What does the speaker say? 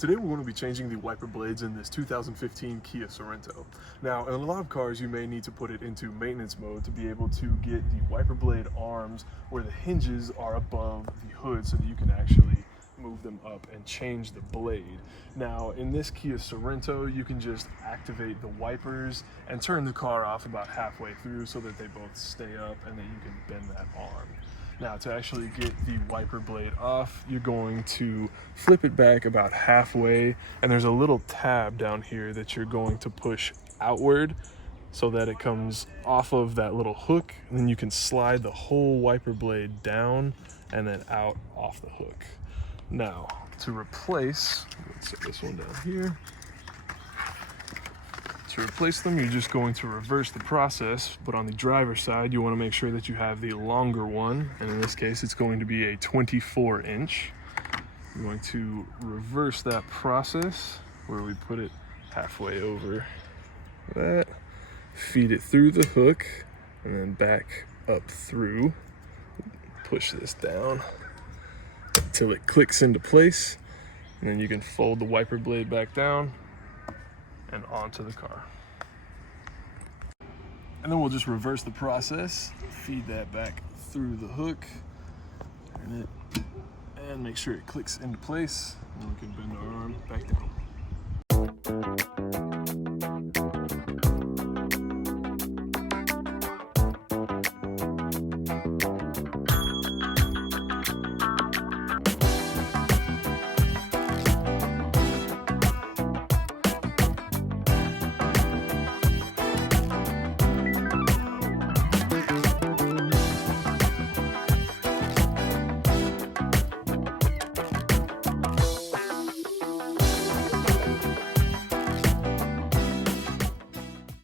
Today we're going to be changing the wiper blades in this 2015 Kia Sorento. Now, in a lot of cars, you may need to put it into maintenance mode to be able to get the wiper blade arms where the hinges are above the hood so that you can actually move them up and change the blade. Now, in this Kia Sorento, you can just activate the wipers and turn the car off about halfway through so that they both stay up and that you can bend that arm. Now, to actually get the wiper blade off, you're going to flip it back about halfway, and there's a little tab down here that you're going to push outward so that it comes off of that little hook, and then you can slide the whole wiper blade down and then out off the hook. Now, to replace, let's set this one down here. To replace them, you're just going to reverse the process, but on the driver's side, you want to make sure that you have the longer one, and in this case, it's going to be a 24-inch. You're going to reverse that process where we put it halfway over that, feed it through the hook, and then back up through. Push this down until it clicks into place, and then you can fold the wiper blade back down and onto the car. And then we'll just reverse the process, feed that back through the hook, turn it, and make sure it clicks into place, and we can bend our arm back down.